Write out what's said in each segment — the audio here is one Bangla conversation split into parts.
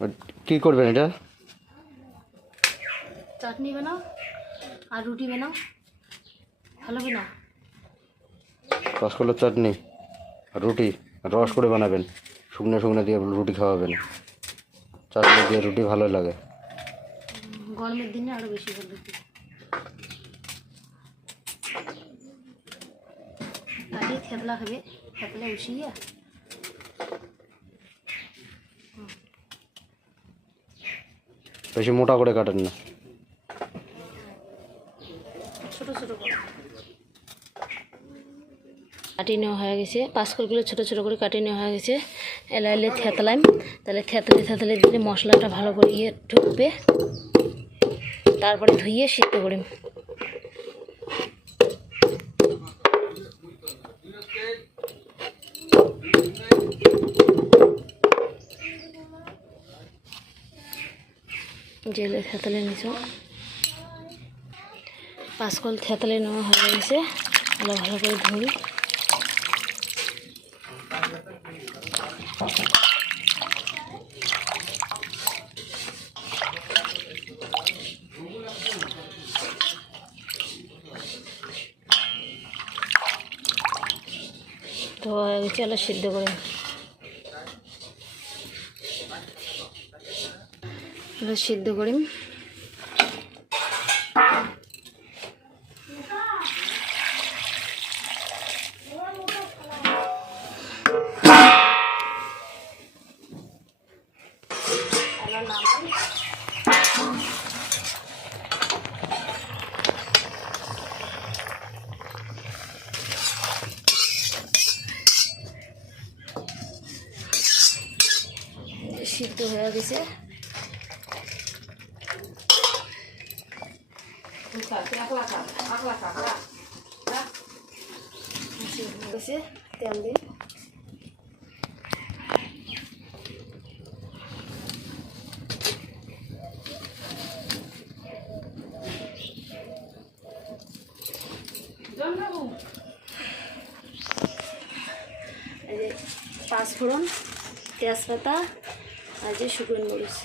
কি করবেন এটা? চাটনি বানাও আর রুটি বানাও, ভালো বানাও। কাঁচকলার চাটনি আর রুটি রস করে বানাবেন, শুকনো শুকনো দিয়ে রুটি খাওয়াবেন। চাটনি দিয়ে রুটি ভালো লাগে। গরমের দিনে আরো বেশি ভালো লাগে। কাটি থেতলা খাবে, থেতলা উঠিয়ে বেশি মোটা করে কাটেন না, ছোট ছোট করে কাটিয়ে নেওয়া হয়ে গেছে। পাঁচকলগুলো ছোট ছোট করে কাটিয়ে নেওয়া হয়ে গেছে। এলাইলে থেতলাম, তাহলে থেতলে থেতলে দিলে মশলাটা ভালো করে ঢুকবে। তারপরে ধুইয়ে সিদ্ধ করি। জেলে থেতলে নিছ, পাঁচকল থেতলে নেওয়া হয়ে গেছে। ভালো ভালো করে ধুই। ধোয়া হয়ে গেছে, আলো সিদ্ধ করে সিদ্ধ করি। সিদ্ধ হয়ে গেছে। তেল দিই। পাঁচফোড়ন, তেজপাতা আর যে শুকনো মরিচ।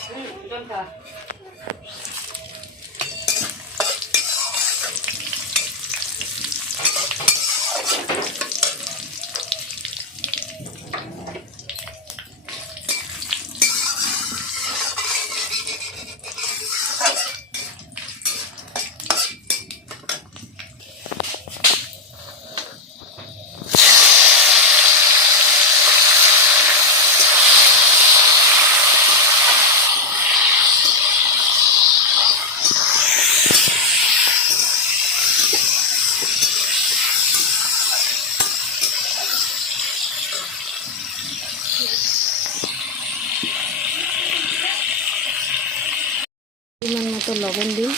পরিমাণ মতো লবণ দিই।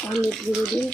হলুদ গুঁড়ো দিই।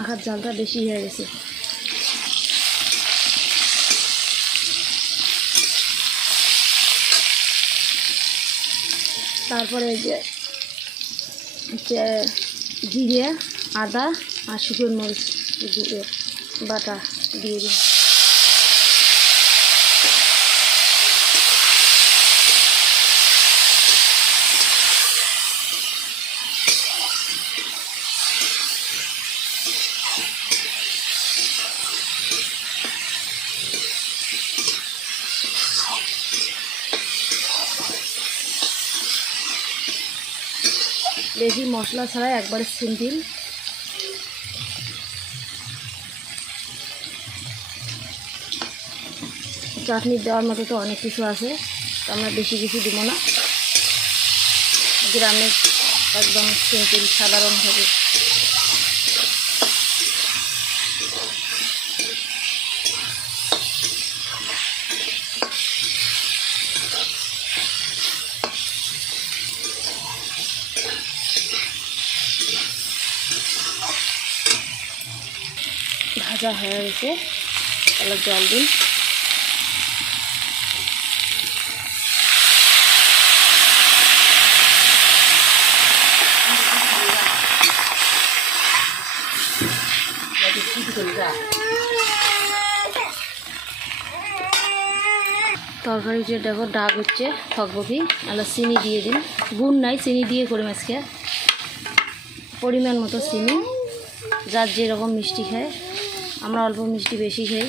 আঘাত জালটা বেশি হয়ে গেছে। তারপরে যে জিরে, আদা আর শুকনো মরিচ বাটা দিয়ে দিই। বেশি মশলা ছাড়া একবারে সিম্পল। চাটনি দেওয়ার মতো তো অনেক কিছু আছে, তো আমরা বেশি কিছু দিব না, গ্রামের একদম সিম্পল সাধারণভাবে। ভাজা হয়ে গেছে, তাহলে জল দিন। তরকারি যে দেখো ডাক হচ্ছে থকবকি, আলা চিনি দিয়ে দিন। গুড় নাই, চিনি দিয়ে করে আজকে, পরিমাণ মতো চিনি, যার যেরকম মিষ্টি খায়। আমরা অল্প মিষ্টি বেশি খাই।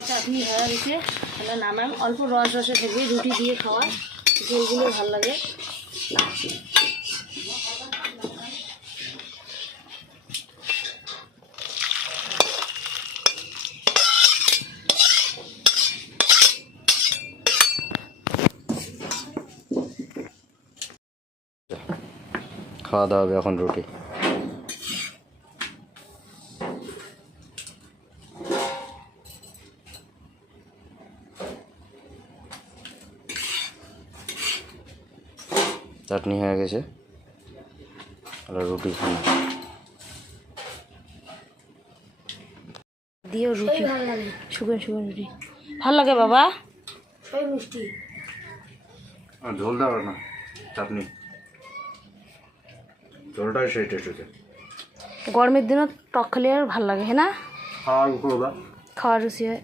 চাটনি হয়ে গেছে, তাহলে নামাম। অল্প রস রসে থাকবে, রুটি দিয়ে খাওয়া, ঝোলগুলো ভালো লাগে। খাওয়া দাওয়া হবে এখন রুটি। চাটনি হয়ে গেছে, আর রুটি খানা দিও রুটি, শুকনো শুকনো রুটি ভালো লাগে বাবা। মিষ্টি ঝোল দেওয়ার না, চাটনি ঝোলটাই সেই টেস্ট হচ্ছে। গরমের দিনও টক খেলে আর ভালো লাগে, হ্যাঁ না? খাওয়ার খাওয়ার রুচি হয়।